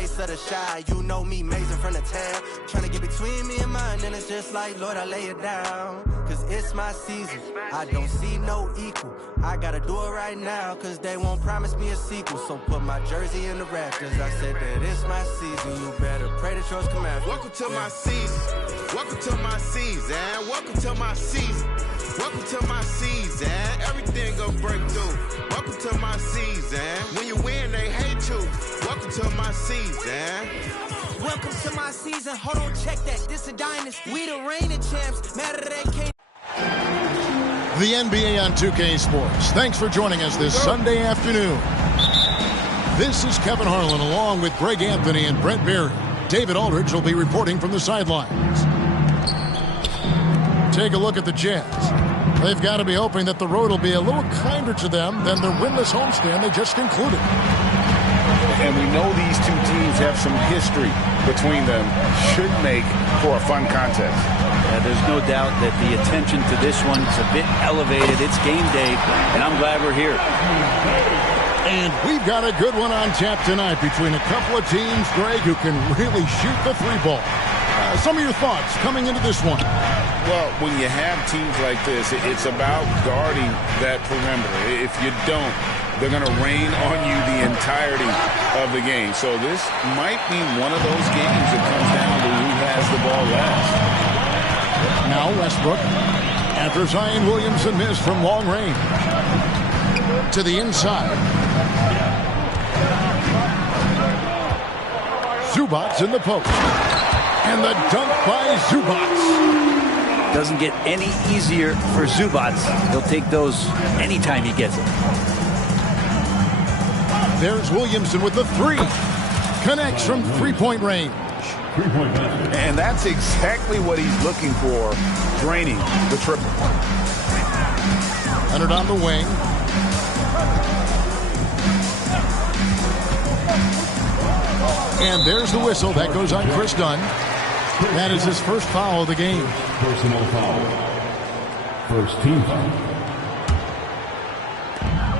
face of the shy. You know me, mazing from the town. Trying to get between me and mine, and it's just like, Lord, I lay it down. Cause it's my season, I don't see no equal. I gotta do it right now, cause they won't promise me a sequel. So put my jersey in the rafters. I said that it's my season. You better pray that yours come after. Welcome to my season. Welcome to my season. Welcome to my season. Welcome to my season. Everything gonna break through. Welcome to my season. When you win, they hate you. Welcome to my season. Welcome to my season. Hold on, check that. This a dynasty. We the reigning champs. Matter they can't. The NBA on 2K Sports. Thanks for joining us this Sunday afternoon. This is Kevin Harlan along with Greg Anthony and Brent Berry. David Aldridge will be reporting from the sidelines. Take a look at the Jazz. They've got to be hoping that the road will be a little kinder to them than their winless homestand they just concluded. And we know these two teams have some history between them. Should make for a fun contest. There's no doubt that the attention to this one is a bit elevated. It's game day, and I'm glad we're here. And we've got a good one on tap tonight between a couple of teams, Greg, who can really shoot the three ball. Some of your thoughts coming into this one. Well, when you have teams like this, it's about guarding that perimeter. If you don't, they're going to rain on you the entirety of the game. So this might be one of those games that comes down to who has the ball last. Now Westbrook, after Zion Williamson missed from long range. To the inside. Zubats in the post. And the dunk by Zubats. Doesn't get any easier for Zubats. He'll take those anytime he gets it. There's Williamson with the three. Connects from three-point range. And that's exactly what he's looking for, draining the triple. Leonard on the wing. And there's the whistle. That goes on Chris Dunn. That is his first foul of the game. Personal foul. First team foul.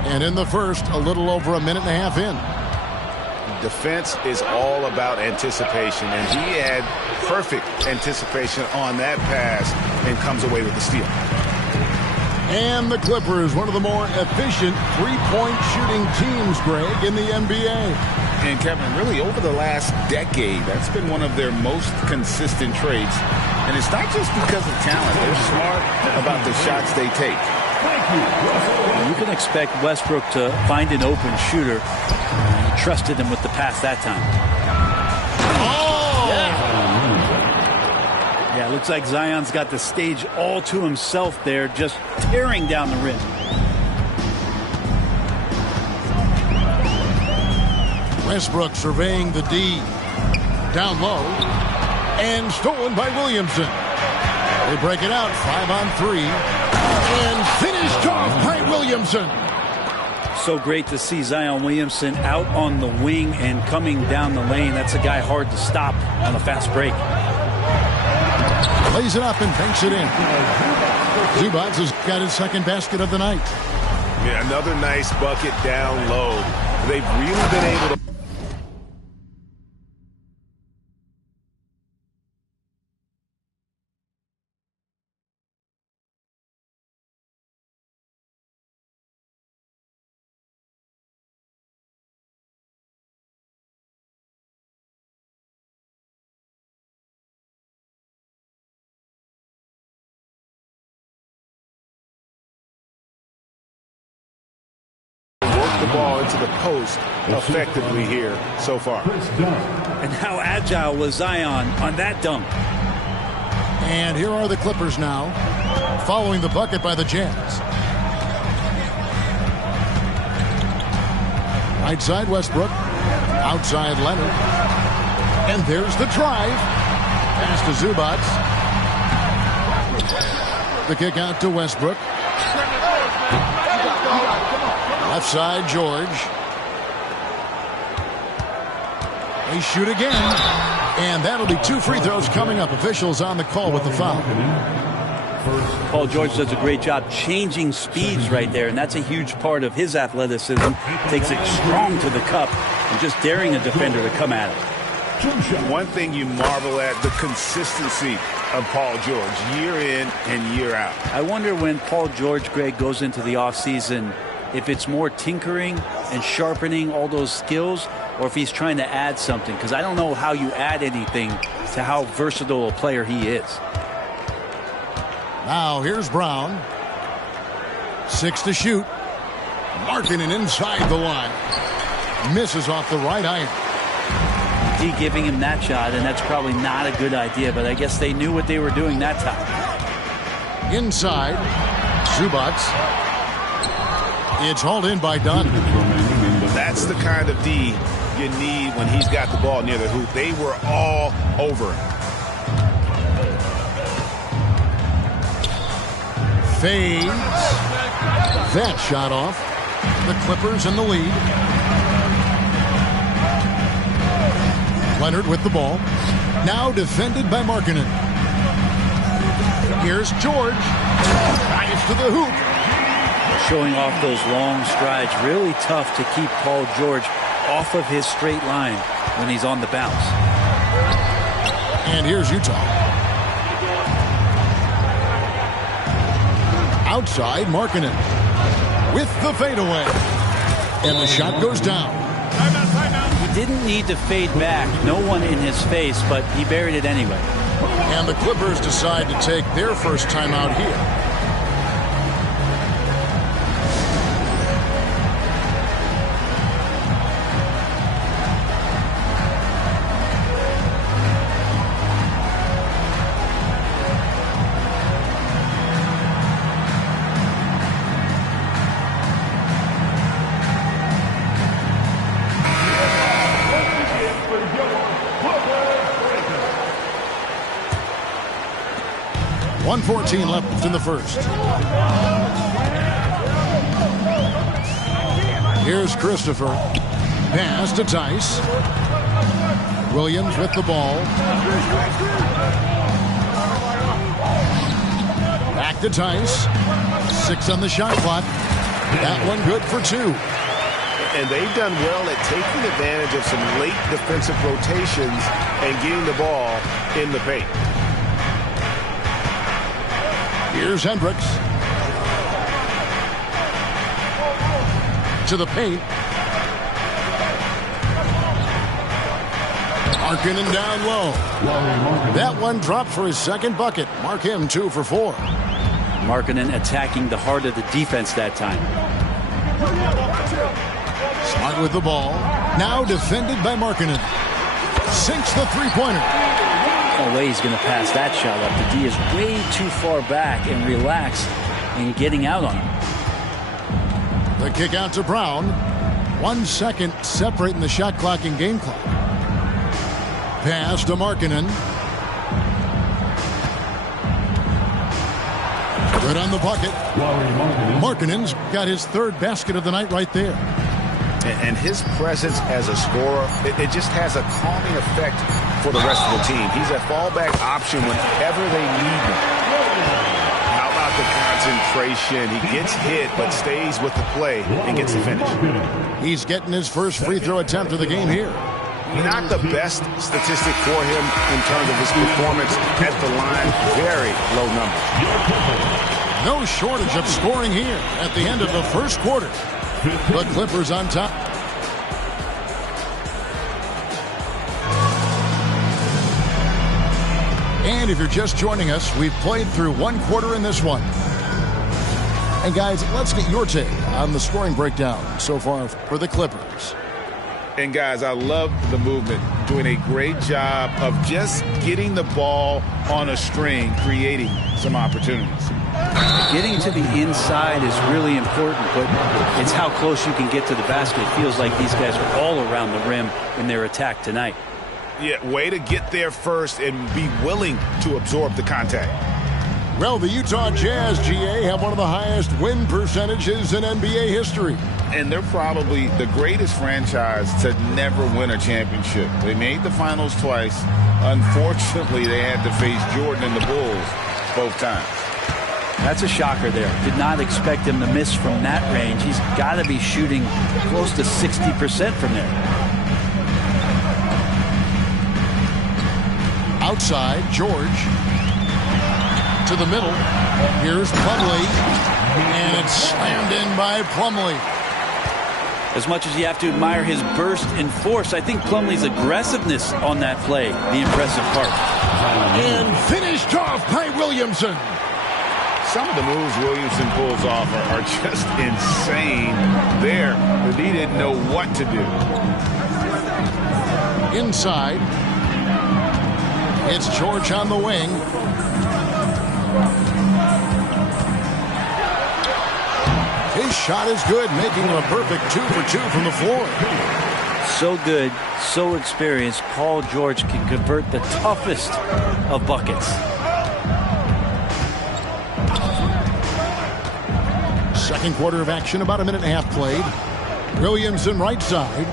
And in the first, a little over a minute and a half in. Defense is all about anticipation, and he had perfect anticipation on that pass and comes away with the steal. And the Clippers, one of the more efficient three-point shooting teams, Greg, in the NBA. And Kevin, really over the last decade, that's been one of their most consistent traits. And it's not just because of talent. They're smart about the shots they take. You can expect Westbrook to find an open shooter. He trusted him with the pass that time. Oh! Yeah, it looks like Zion's got the stage all to himself there, just tearing down the rim. Westbrook surveying the D. Down low. And stolen by Williamson. They break it out 5-on-3. And finished off by Williamson. So great to see Zion Williamson out on the wing and coming down the lane. That's a guy hard to stop on a fast break. Lays it up and banks it in. Zubats has got his second basket of the night. Yeah, another nice bucket down low. They've really been able to. The ball into the post effectively here so far. And how agile was Zion on that dunk. And here are the Clippers now, following the bucket by the Jazz. Right side Westbrook, outside Leonard. And there's the drive. Pass to Zubats. The kick out to Westbrook. Left side, George. They shoot again. And that'll be 2 free throws coming up. Officials on the call with the foul. Paul George does a great job changing speeds right there, and that's a huge part of his athleticism. Takes it strong to the cup and just daring a defender to come at him. One thing you marvel at, the consistency of Paul George, year in and year out. I wonder when Paul George, Greg, goes into the offseason, if it's more tinkering and sharpening all those skills, or if he's trying to add something, because I don't know how you add anything to how versatile a player he is. Now here's Brown. 6 to shoot. Markkanen inside the line. Misses off the right iron. D giving him that shot, and that's probably not a good idea, but I guess they knew what they were doing that time. Inside. Zubac. It's hauled in by Dunn. That's the kind of D you need when he's got the ball near the hoop. They were all over him. Fades. That shot off. The Clippers in the lead. Leonard with the ball. Now defended by Markkanen. Here's George. Drives to the hoop. Showing off those long strides. Really tough to keep Paul George off of his straight line when he's on the bounce. And here's Utah. Outside, Markkanen with the fadeaway. And the shot goes down. He didn't need to fade back. No one in his face, but he buried it anyway. And the Clippers decide to take their first timeout here. .114 left in the first. Here's Christopher. Pass to Tice. Williams with the ball. Back to Tice. 6 on the shot clock. That one good for 2. And they've done well at taking advantage of some late defensive rotations and getting the ball in the paint. Here's Hendricks. To the paint. Markkanen down low. That one dropped for his second bucket. Mark him 2 for 4. Markkanen attacking the heart of the defense that time. Smart with the ball. Now defended by Markkanen. Sinks the three-pointer. No way he's going to pass that shot up. The D is way too far back and relaxed in getting out on him. The kick out to Brown. 1 second separating the shot clock and game clock. Pass to Markkanen. Good on the bucket. Markkanen's got his 3rd basket of the night right there. And his presence as a scorer, it just has a calming effect for the rest of the team. He's a fallback option whenever they need him. How about the concentration? He gets hit but stays with the play and gets the finish. He's getting his first free throw attempt of the game here. Not the best statistic for him in terms of his performance at the line. Very low numbers. No shortage of scoring here at the end of the first quarter. The Clippers on top. And if you're just joining us, we've played through 1 quarter in this one. And guys, let's get your take on the scoring breakdown so far for the Clippers. And guys, I love the movement, doing a great job of just getting the ball on a string, creating some opportunities. Getting to the inside is really important, but it's how close you can get to the basket. It feels like these guys are all around the rim in their attack tonight. Yeah, way to get there first and be willing to absorb the contact. Well, the Utah Jazz, GA, have one of the highest win percentages in NBA history. And they're probably the greatest franchise to never win a championship. They made the finals twice. Unfortunately, they had to face Jordan and the Bulls both times. That's a shocker there. Did not expect him to miss from that range. He's got to be shooting close to 60% from there. outside. George to the middle. Here's Plumlee. And it's slammed in by Plumlee. As much as you have to admire his burst and force, I think Plumlee's aggressiveness on that play, the impressive part. And finished off by Williamson. Some of the moves Williamson pulls off are just insane there, but he didn't know what to do. Inside. It's George on the wing. His shot is good, making him a perfect 2 for 2 from the floor. So good, so experienced. Paul George can convert the toughest of buckets. Second quarter of action, about a minute and a half played. Williamson right side.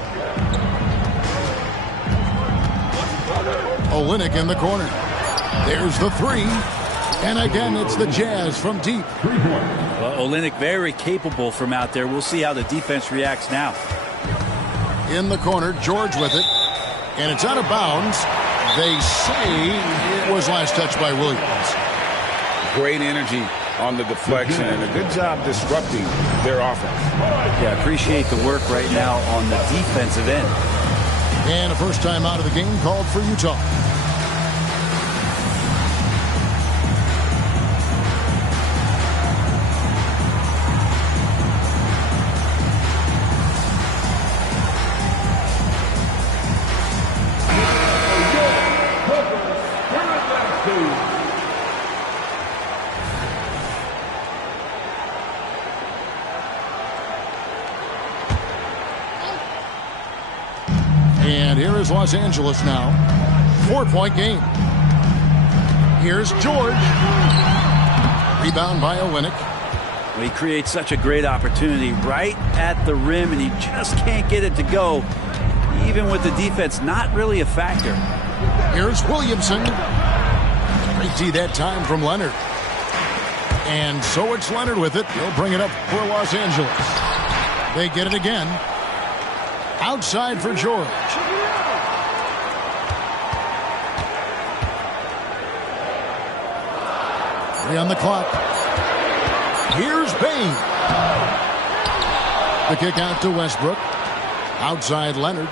Olynyk in the corner. There's the three. And again, it's the Jazz from deep. Well, Olynyk very capable from out there. We'll see how the defense reacts now. In the corner, George with it. And it's out of bounds. They say it was last touched by Williams. Great energy on the deflection and a good job disrupting their offense. Yeah, appreciate the work right now on the defensive end. And a first time out of the game called for Utah. And here is Los Angeles now. 4-point game. Here's George. Rebound by Olynyk. Well, he creates such a great opportunity right at the rim, and he just can't get it to go, even with the defense not really a factor. Here's Williamson. Great D that time from Leonard. And so it's Leonard with it. He'll bring it up for Los Angeles. They get it again. Outside for George. Three on the clock. Here's Bain. The kick out to Westbrook. Outside Leonard.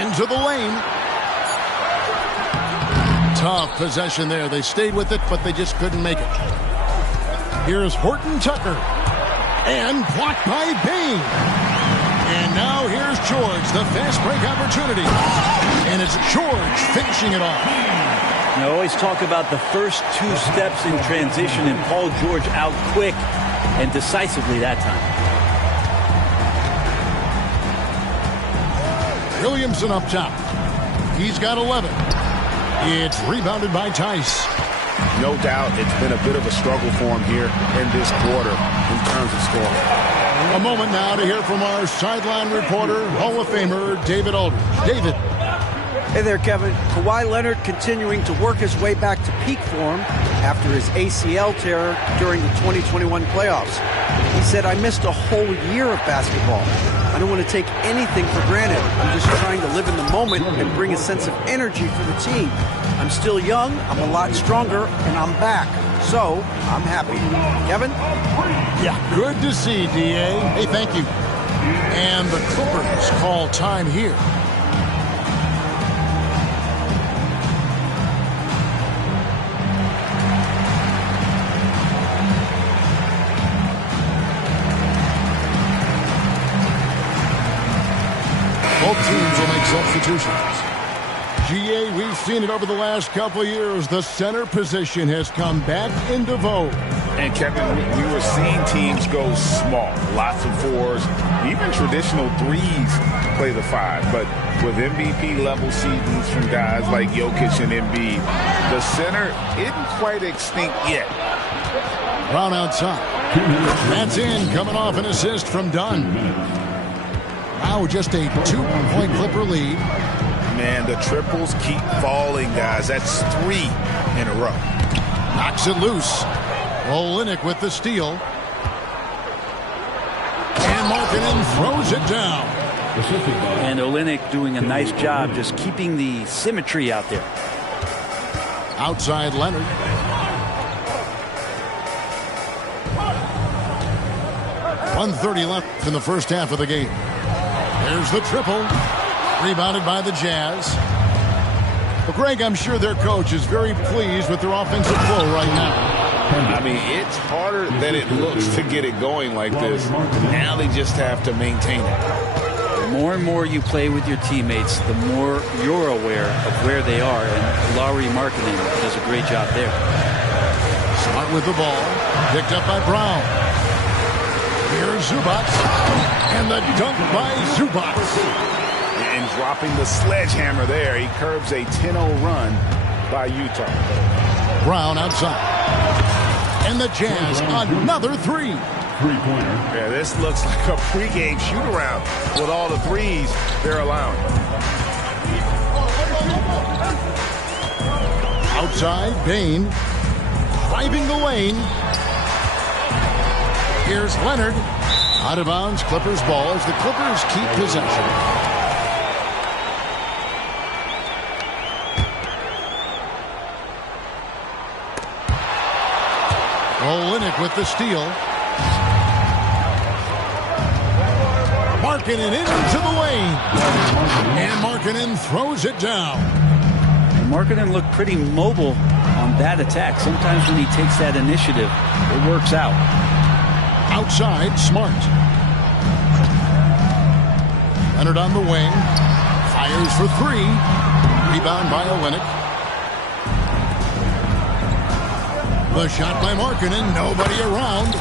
Into the lane. Tough possession there. They stayed with it, but they just couldn't make it. Here's Horton Tucker. And blocked by Bain. And now here's George, the fast break opportunity. And it's George finishing it off. I always talk about the first two steps in transition, and Paul George out quick and decisively that time. Williamson up top. He's got 11. It's rebounded by Tice. No doubt it's been a bit of a struggle for him here in this quarter in terms of scoring. A moment now to hear from our sideline reporter, Hall of Famer David Aldridge. David. Hey there, Kevin. Kawhi Leonard continuing to work his way back to peak form after his ACL tear during the 2021 playoffs. He said, I missed a whole year of basketball. I don't want to take anything for granted. I'm just trying to live in the moment and bring a sense of energy for the team. I'm still young, I'm a lot stronger, and I'm back. So, I'm happy. Kevin? Yeah, good to see, D.A. Hey, thank you. And the Clippers call time here. Both teams will make substitutions. GA, we've seen it over the last couple of years. The center position has come back into vogue. And Kevin, we were seeing teams go small, lots of fours, even traditional threes play the five. But with MVP level seasons from guys like Jokic and Embiid, the center isn't quite extinct yet. Brown outside. That's in, coming off an assist from Dunn. Now just a 2-point Clipper lead. Man, the triples keep falling, guys. That's 3 in a row. Knocks it loose. Olynyk with the steal. And And Markkanen throws it down. And Olynyk doing a nice job just keeping the symmetry out there. Outside Leonard. .130 left in the first half of the game. There's the triple. Rebounded by the Jazz. Well, Greg, I'm sure their coach is very pleased with their offensive flow right now. I mean, it's harder than it looks to get it going like this. Now they just have to maintain it. The more and more you play with your teammates, the more you're aware of where they are. And Lauri Markkanen does a great job there. Smart with the ball. Picked up by Brown. Here's Zubac. And the dunk by Zubac. And dropping the sledgehammer there, he curbs a 10-0 run by Utah. Brown outside. And the Jazz another three. Three-pointer. Yeah, this looks like a pregame shoot-around with all the threes they're allowing. Outside, Bane. Driving the lane. Here's Leonard. Out of bounds, Clippers ball as the Clippers keep possession. Olynyk with the steal. Markkanen into the lane. And Markkanen throws it down. And Markkanen looked pretty mobile on that attack. Sometimes when he takes that initiative, it works out. Outside, Smart. Leonard on the wing. Fires for three. Rebound by Olynyk. The shot by Markkanen, nobody around.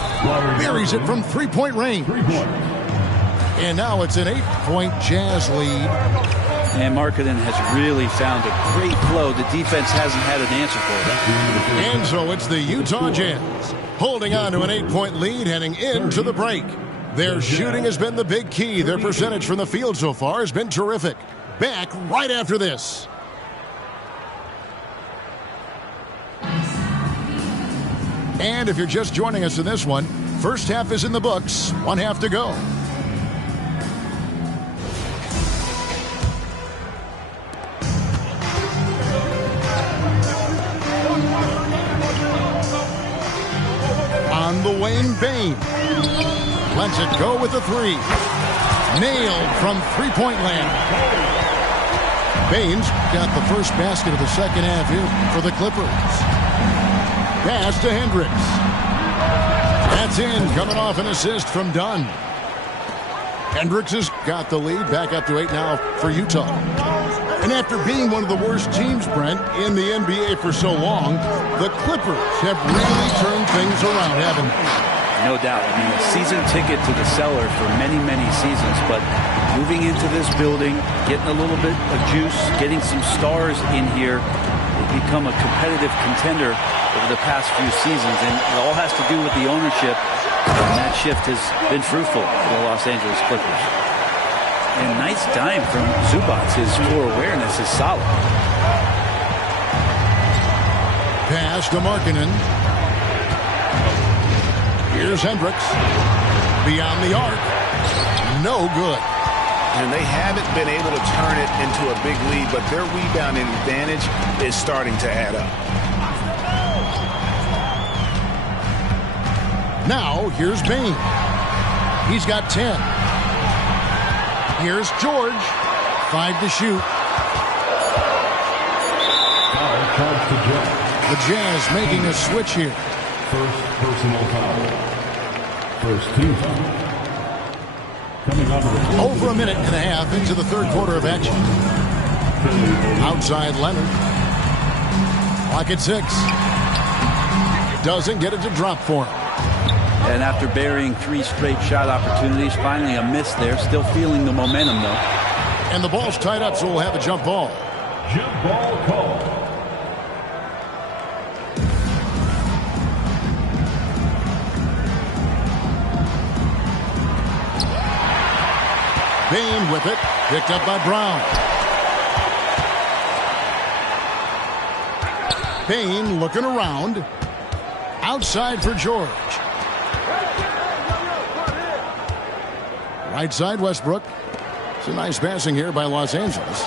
Buries it from three-point range. And now it's an 8-point Jazz lead. And Markkanen has really found a great flow. The defense hasn't had an answer for it. And so it's the Utah Jazz holding on to an 8-point lead heading into the break. Their shooting has been the big key. Their percentage from the field so far has been terrific. Back right after this. And if you're just joining us in this one, first half is in the books, one half to go. On the wing, Bane. Lets it go with the three. Nailed from three-point land. Bane's got the first basket of the second half here for the Clippers. Pass to Hendricks. That's in, coming off an assist from Dunn. Hendricks has got the lead, back up to 8 now for Utah. And after being one of the worst teams, Brent, in the NBA for so long, the Clippers have really turned things around, haven't they? No doubt. I mean, a season ticket to the cellar for many, many seasons, but moving into this building, getting a little bit of juice, getting some stars in here, they've become a competitive contender over the past few seasons, and it all has to do with the ownership, and that shift has been fruitful for the Los Angeles Clippers. And nice dime from Zubac. His floor awareness is solid. Pass to Markkanen. Here's Hendricks. Beyond the arc. No good. And they haven't been able to turn it into a big lead, but their rebounding advantage is starting to add up. Now, here's Bane. He's got 10. Here's George. 5 to shoot. The Jazz making a switch here. First personal foul. First team foul. Coming onto the floor. Over a minute and a half into the third quarter of action. Outside Leonard. Clock at 6. Doesn't get it to drop for him. And after burying 3 straight shot opportunities, finally a miss there. Still feeling the momentum, though. And the ball's tied up, so we'll have a jump ball. Jump ball call. Bane with it. Picked up by Brown. Bane looking around. Outside for George. Right side, Westbrook. It's a nice passing here by Los Angeles.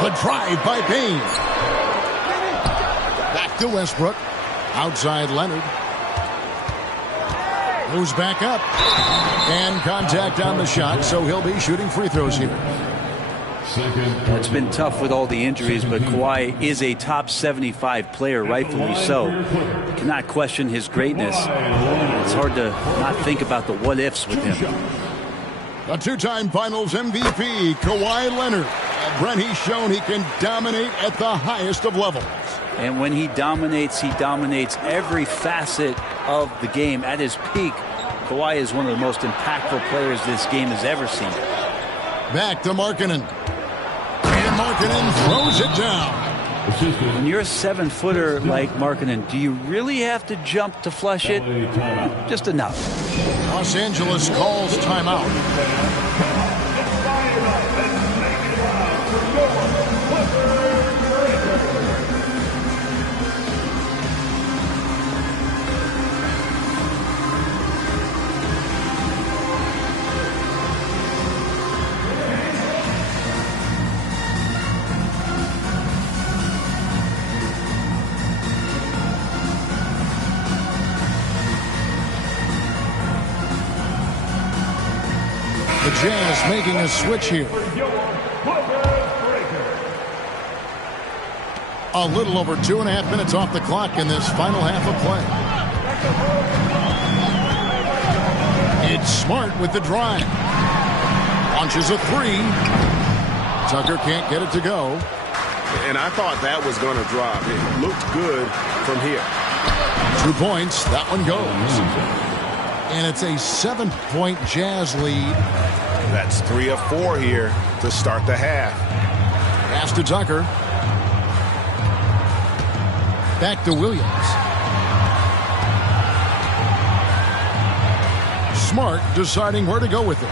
The drive by Payne. Back to Westbrook. Outside Leonard. Moves back up. And contact on the shot, so he'll be shooting free throws here. It's been tough with all the injuries, but Kawhi is a top 75 player, rightfully so. You cannot question his greatness. It's hard to not think about the what-ifs with him. A two-time Finals MVP, Kawhi Leonard. Brent, he's shown he can dominate at the highest of levels. And when he dominates every facet of the game. At his peak, Kawhi is one of the most impactful players this game has ever seen. Back to Markkanen. And Markkanen throws it down. When you're a 7-footer like Markkanen, do you really have to jump to flush it? Just enough. Los Angeles calls timeout. The Jazz making a switch here. A little over 2.5 minutes off the clock in this final half of play. It's Smart with the drive. Launches a three. Tucker can't get it to go. And I thought that was going to drop. It looked good from here. 2 points. That one goes. And it's a 7-point Jazz lead. That's 3 of 4 here to start the half. Pass to Tucker. Back to Williams. Smart deciding where to go with it.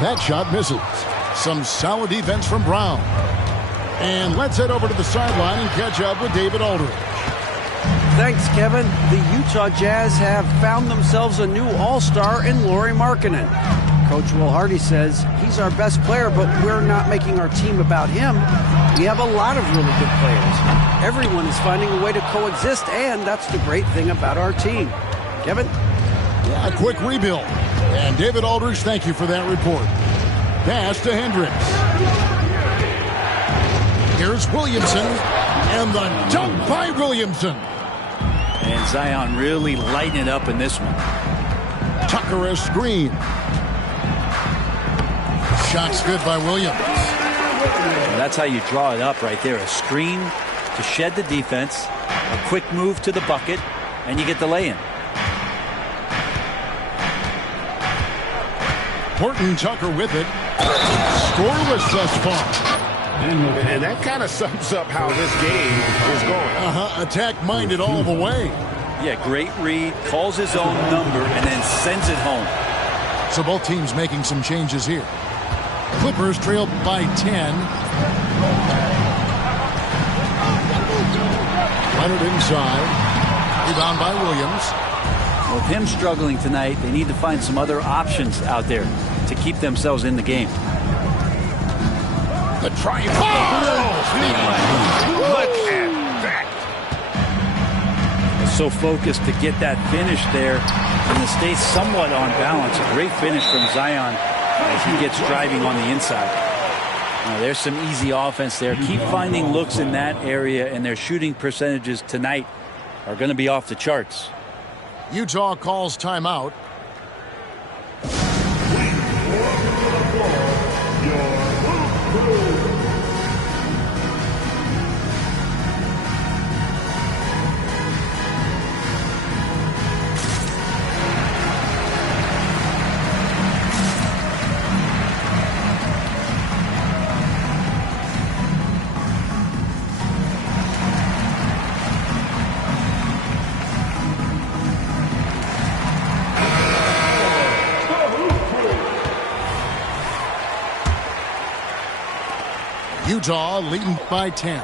That shot misses. Some solid defense from Brown. And let's head over to the sideline and catch up with David Aldridge. Thanks, Kevin. The Utah Jazz have found themselves a new all-star in Lauri Markkanen. Coach Will Hardy says he's our best player, but we're not making our team about him. We have a lot of really good players. Everyone is finding a way to coexist, and that's the great thing about our team. Kevin? A quick rebuild. And David Aldridge, thank you for that report. Pass to Hendricks. Here's Williamson. And the dunk by Williamson. And Zion really lighting it up in this one. Tucker a screen. Shot's good by Williams. And that's how you draw it up right there. A screen to shed the defense, a quick move to the bucket, and you get the lay-in. Horton Tucker with it. Scoreless thus far. And that kind of sums up how this game is going. Attack-minded all the way. Yeah, great read, calls his own number, and then sends it home. So both teams making some changes here. Clippers trail by 10. Leonard inside. Rebound by Williams. With him struggling tonight, they need to find some other options out there to keep themselves in the game. The try. Look at that. So focused to get that finish there and to stay somewhat on balance. A great finish from Zion as he gets driving on the inside. There's some easy offense there. Keep finding looks in that area, and their shooting percentages tonight are going to be off the charts. Utah calls timeout. Utah leading by 10.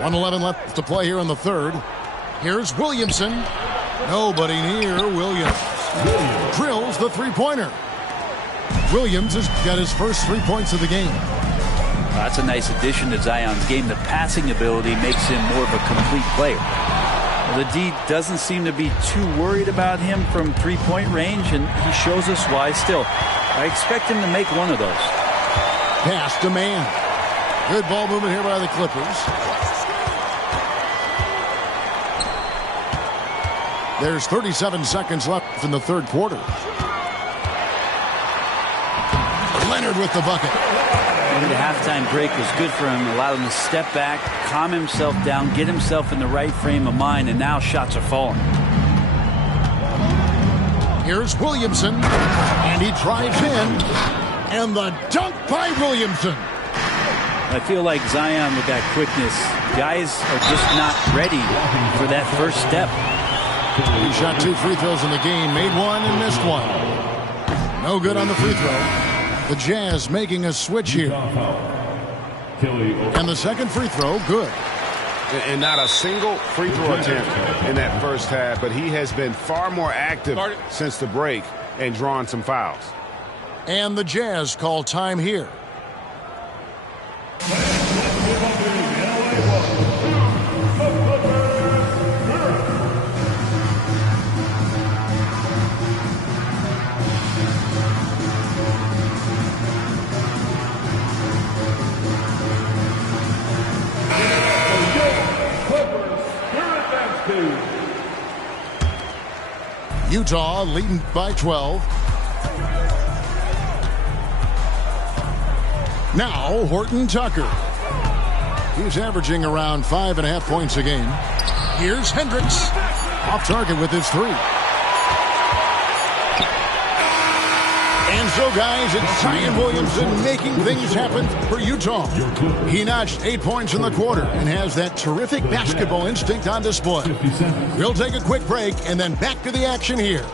.111 left to play here in the third. Here's Williamson. Nobody near Williams. Drills the three-pointer. Williams has got his first 3 points of the game. That's a nice addition to Zion's game. The passing ability makes him more of a complete player. The D doesn't seem to be too worried about him from three-point range, and he shows us why still. I expect him to make one of those. Pass to man. Good ball movement here by the Clippers. There's 37 seconds left in the third quarter. Leonard with the bucket. Maybe the halftime break was good for him. Allowed him to step back, calm himself down, get himself in the right frame of mind, and now shots are falling. Here's Williamson, and he drives in, and the dunk by Williamson. I feel like Zion with that quickness, guys are just not ready for that first step. He shot 2 free throws in the game, made one and missed one. No good on the free throw. The Jazz making a switch here. And the second free throw, good. And not a single free throw attempt in that first half, but he has been far more active since the break and drawn some fouls. And the Jazz call time here. Utah leading by 12. Now Horton Tucker. He's averaging around 5.5 points a game. Here's Hendricks. Off target with his three. And so, guys, it's Zion Williamson making things happen for Utah. He notched 8 points in the quarter and has that terrific basketball instinct on display. We'll take a quick break and then back to the action here.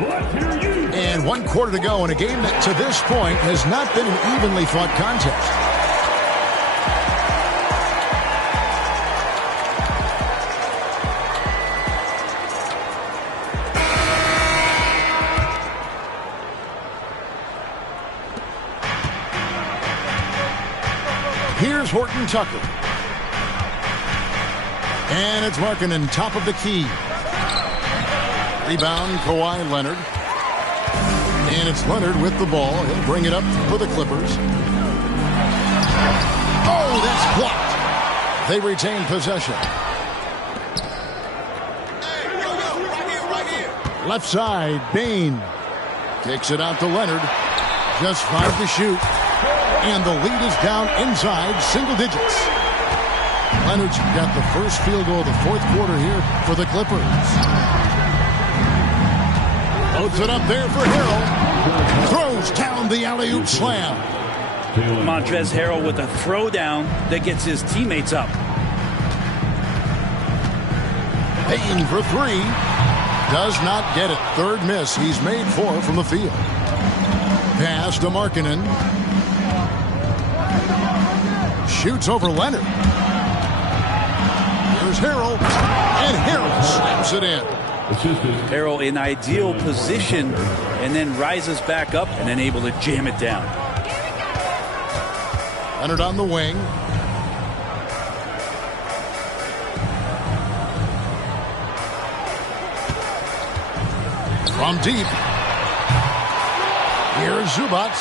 And 1 quarter to go in a game that to this point has not been an evenly fought contest. Here's Horton Tucker. And it's Markkanen top of the key. Rebound, Kawhi Leonard. And it's Leonard with the ball. He'll bring it up for the Clippers. Oh, that's blocked. They retain possession. Left side, Bain. Kicks it out to Leonard. Just 5 to shoot. And the lead is down inside single digits. Leonard's got the first field goal of the fourth quarter here for the Clippers. Loads it up there for Harrell. Throws down the alley-oop slam. Montrezl Harrell with a throwdown that gets his teammates up. Payton for three. Does not get it. Third miss. He's made 4 from the field. Pass to Markkanen. Shoots over Leonard. Here's Harrell. And Harrell slams it in. Harrell in ideal position and then rises back up and then able to jam it down. Leonard on the wing. From deep. Here's Zubac.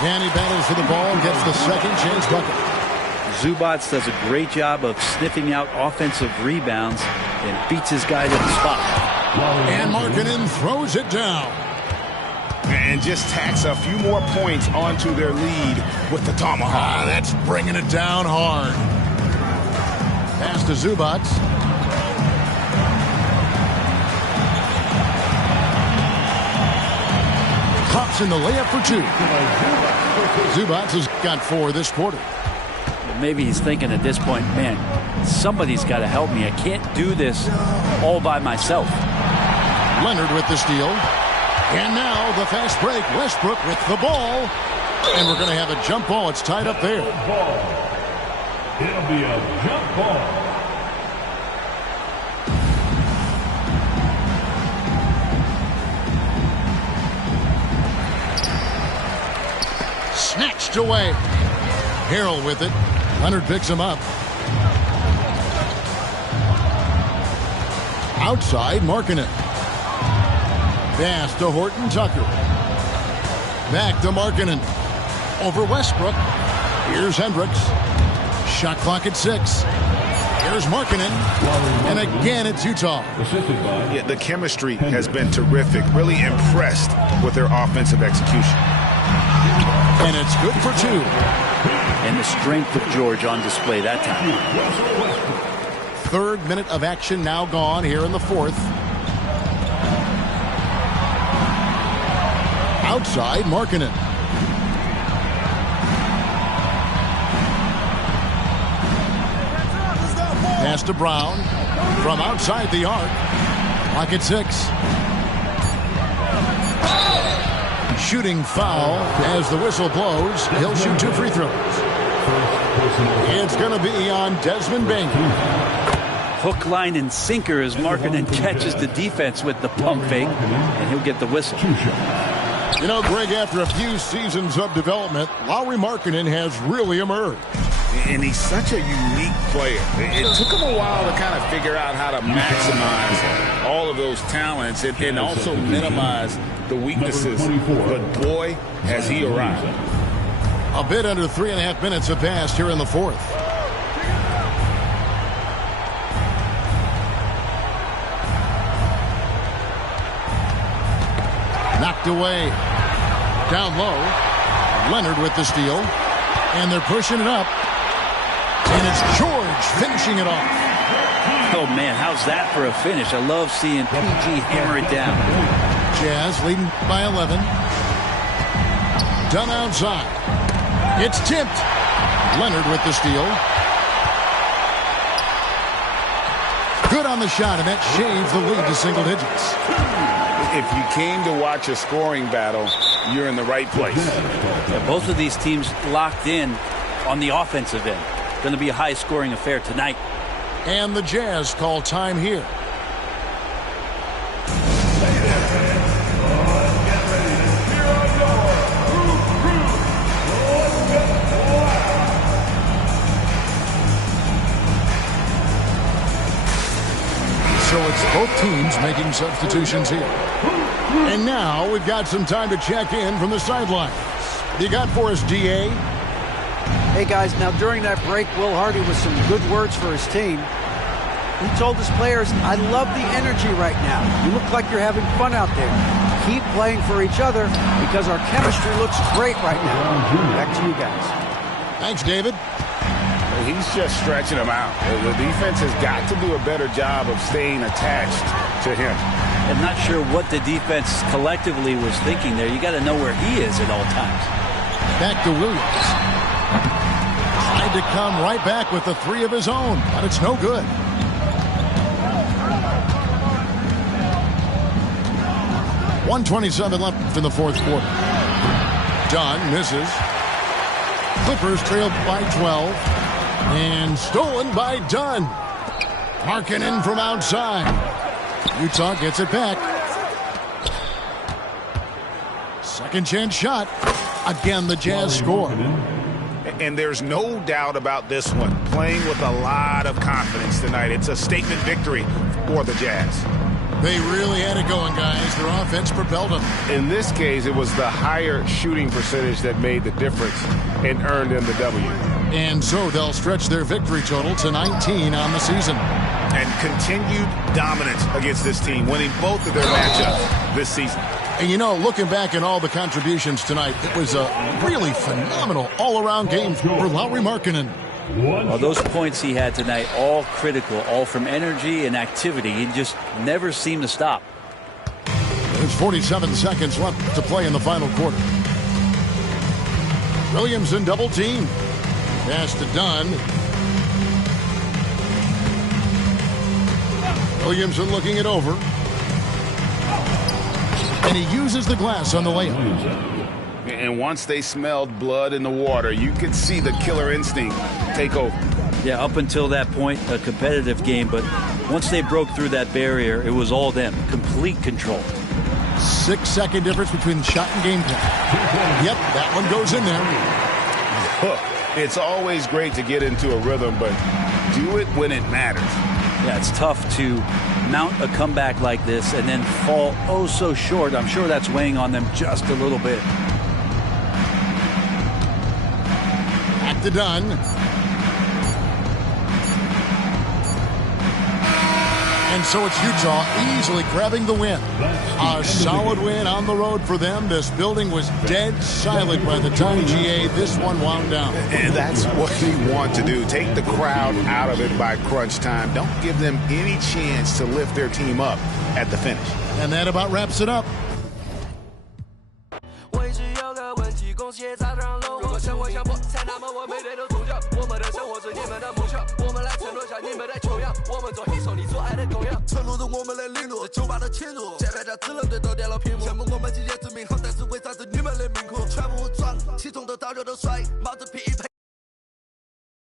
And he battles for the ball and gets the second chance bucket. Zubac does a great job of sniffing out offensive rebounds and beats his guy to the spot. And Markkanen throws it down. And just tacks a few more points onto their lead with the tomahawk. That's bringing it down hard. Pass to Zubac. Pops in the layup for two. Zubac has got 4 this quarter. Maybe he's thinking at this point, man, somebody's got to help me. I can't do this all by myself. Leonard with the steal. And now the fast break. Westbrook with the ball. And we're going to have a jump ball. It's tied up there. It'll be a jump ball. Snatched away. Harrell with it. Leonard picks him up. Outside, Markkanen. Pass to Horton Tucker. Back to Markkanen. Over Westbrook. Here's Hendricks. Shot clock at 6. Here's Markkanen. And again, it's Utah. Yeah, the chemistry has been terrific. Really impressed with their offensive execution. And it's good for 2. And the strength of George on display that time. 3rd minute of action now gone here in the 4th. Outside, Markkanen. Pass to Brown. From outside the arc. Clock at 6. Shooting foul as the whistle blows. He'll shoot 2 free throws. It's going to be on Desmond Bain. Hook, line, and sinker as Markkanen catches the defense with the pump fake, and he'll get the whistle. You know, Greg, after a few seasons of development, Lauri Markkanen has really emerged. And he's such a unique player. It took him a while to kind of figure out how to maximize all of those talents and also minimize the weaknesses. But boy, has he arrived. A bit under 3.5 minutes have passed here in the 4th. Knocked away. Down low. Leonard with the steal. And they're pushing it up. And it's George finishing it off. Oh, man, how's that for a finish? I love seeing PG hammer it down. Jazz leading by 11. Done outside. It's tipped. Leonard with the steal. Good on the shot, and that shaves the lead to single digits. If you came to watch a scoring battle, you're in the right place. Yeah, both of these teams locked in on the offensive end. Going to be a high-scoring affair tonight. And the Jazz call time here. So it's both teams making substitutions here. And now we've got some time to check in from the sidelines. You got for us, D.A.? Hey, guys, now during that break, Will Hardy with some good words for his team. He told his players, I love the energy right now. You look like you're having fun out there. Keep playing for each other because our chemistry looks great right now. Back to you guys. Thanks, David. He's just stretching them out. The defense has got to do a better job of staying attached to him. I'm not sure what the defense collectively was thinking there. You got to know where he is at all times. Back to Williams. Tried to come right back with the 3 of his own, but it's no good. .127 left in the 4th quarter. Dunn misses. Clippers trailed by 12. And stolen by Dunn. Markkanen from outside. Utah gets it back. Second chance shot. Again, the Jazz score. And there's no doubt about this one. Playing with a lot of confidence tonight. It's a statement victory for the Jazz. They really had it going, guys. Their offense propelled them. In this case, it was the higher shooting percentage that made the difference and earned them the W. And so they'll stretch their victory total to 19 on the season. and continued dominance against this team, winning both of their matchups this season. And you know, looking back at all the contributions tonight, it was a really phenomenal all-around game for Lauri Markkanen. Well, those points he had tonight, all critical, all from energy and activity. He just never seemed to stop. There's 47 seconds left to play in the final quarter. Williams in double team. Pass to Dunn. Williamson looking it over. And he uses the glass on the layup. And once they smelled blood in the water, you could see the killer instinct take over. Yeah, up until that point, a competitive game. But once they broke through that barrier, it was all them. Complete control. 6-second difference between shot and game plan. Yep, that one goes in there. It's always great to get into a rhythm, but do it when it matters. Yeah, it's tough to mount a comeback like this and then fall oh so short. I'm sure that's weighing on them just a little bit. Back to Dunn. And so it's Utah easily grabbing the win. A solid win on the road for them. This building was dead silent by the time GA this one wound down. And that's what you want to do. Take the crowd out of it by crunch time. Don't give them any chance to lift their team up at the finish. And that about wraps it up.